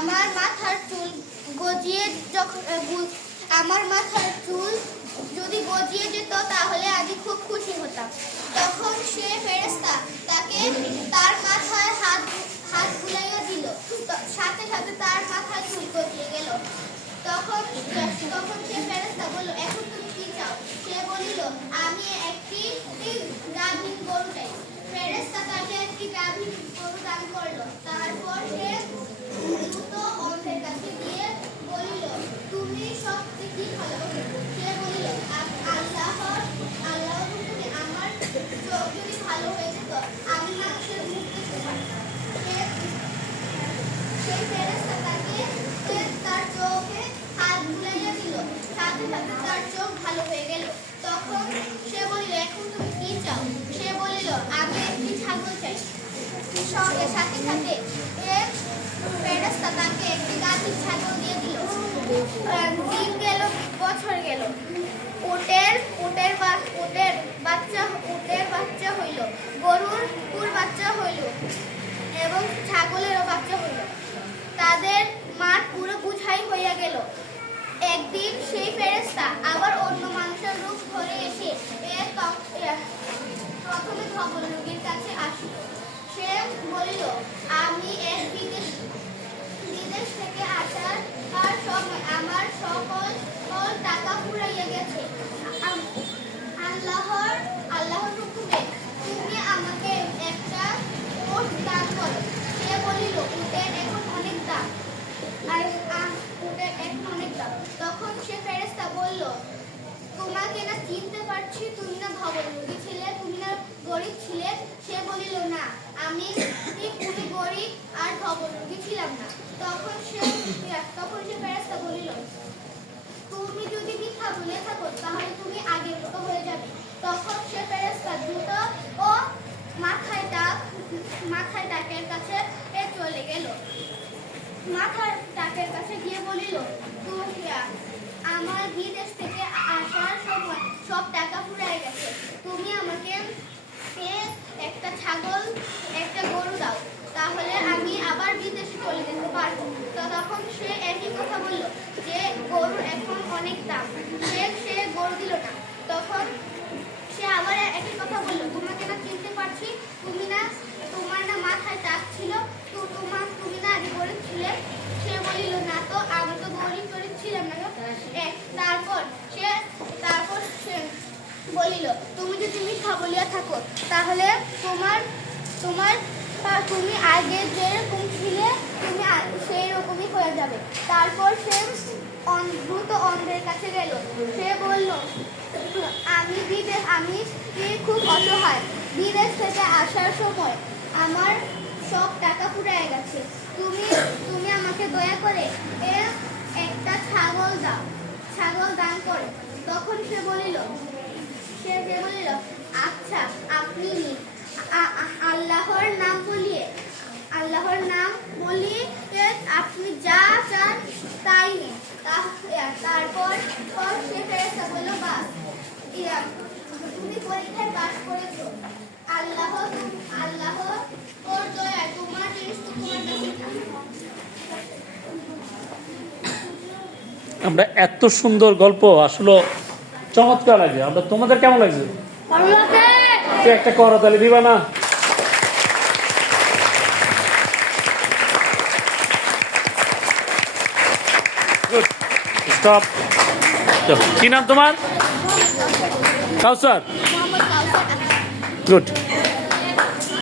আমার মাথার চুল গজিয়ে যখন আমার মাথার চুল যদি গজিয়ে যেত তাহলে আমি খুব খুশি হতাম। তখন সে ফেরেশতা তাকে তার মাথায় হাত হাত বুলাইয়া দিল। সাথে সাথে তার মাথায় চুল গজিয়ে গেল। তখন তখন সে ফেরেশতা বলল, এখন তুমি কি চাও? সে বলিল, আমি একটি গাভীন গরু চাই। ফেরেশতা তাকে একটি গাভীন গরু দান করল তারপর সে দ্রুত অন্ধের কাছে গিয়ে বলিল তুমি সবচেয়ে কি ভালো সে বলিল "আ- আল্লাহর আল্লাহর হুকুমে আমার চোখ যদি ভালো হয়ে যেত আমি মানুষের মুখ দেখতে পারতাম সে- সেই ফেরেশতা তাকে সে তার চোখে হাত বুলাইয়া দিল সাথে তার চোখ ভালো হয়ে গেল। তখন সে বলিল, এখন তুমি কি চাও? সে বলিল, আমি একটি ছাগল চাই। সঙ্গে সাথে সাথে এ ফেরেশতা তাকে একটি গাভীর ছাগল দিয়ে দিল। দিন গেল, বছর গেল। উটের উটের বা- উটের বাচ্চা উটের বাচ্চা হইল। গরুর কুর বাচ্চা হইল এবং ছাগলেরও বাচ্চা হইল তাদের মাঠ পুরো বুঝাই হইয়া গেল একদিন সেই ফেরেশতা আবার অন্য মানুষের রূপ ধরে এসে এ ত- এ, প্রথমে রোগীর কাছে আসিল। সে বলিল আমি এক বিদেশ বিদেশ থেকে আসার আর সময় আমার সকল সকল টাকা ফুরাইয়া গেছে আম- আল্লাহর আল্লাহর হুকুমে তুমি আমাকে একটা ওট দান করো সে বলিল উটের এখন অনেক দাম আর আ- উটের এখন অনেক দাম তখন সে ফেরেশতা বলল তোমাকে না চিনতে পারছি তুমি না ভবরোগী ছিলে তুমি না গরিব ছিলে সে বলিল না। আমি খুবই গরিব আর ভবরোগী ছিলাম না। তখন সে তখন সে ফেরেশতা বলিল, তুমি যদি মিথ্যা বলে থাকো, তাহলে তুমি আগের মতো হয়ে যাবে। তখন সে ফেরেশতা দ্রুত ও মাথায় ডাক মাথায় ডাকের কাছে এ চলে গেল। মাথার ডাকের কাছে গিয়ে বলিল তুমি আমার বিদেশ থেকে আসার সময় সব টাকা ফুরাই গেছে তুমি আমাকে এ একটা ছাগল একটা গরু দাও তাহলে আমি আবার বিদেশে চলে যেতে পারব তো তখন সে একই কথা বলল যে গরুর এখন অনেক দাম। সে সে গরু দিল না। তখন সে আবার একই কথা বলল, তোমাকে না চিনতে পারছি, তুমি না, তোমার না মাথায় চাপ ছিল, তো তোমার, তুমি না আগে গরিব ছিলে সে বলিল, না তো, আমি তো গরিব গরিব ছিলাম না। তারপর সে তারপর সে বলিল, তুমি যদি মিথ্যা বলিয়া থাকো, তাহলে তোমার তোমার তুমি আগে যেরকম ছিলে, তুমি সেই রকমই হয়ে যাবে। তারপর সে অন- কাছে গেল। সে বলল, আমি বিদেশ আমি খুব অসহায়। বিদেশ থেকে আসার সময় আমার সব টাকা ফুরায় গেছে। তুমি তুমি আমাকে দয়া করে একটা ছাগল দাও, ছাগল দান করো। তখন সে বলিল, সে সে বলিল আচ্ছা আপনি আল্লাহর নাম বলিয়ে, আল্লাহর নাম বলিয়ে এ আপনি যা চান তাই নিন তা- এ, তারপর সে ফেরেশতা বলল বাস তুমি পরীক্ষায় পাস করেছ। আল্লাহ আল্লাহ ওর দয়া তোমার জিনিস তোমার আমরা এত সুন্দর গল্প আসলে চমৎকার লাগে আমরা তোমাদের কেমন লাগছে? একটা করতালি দিবা না। স্টপ কি নাম তোমার? কাউসার। গুড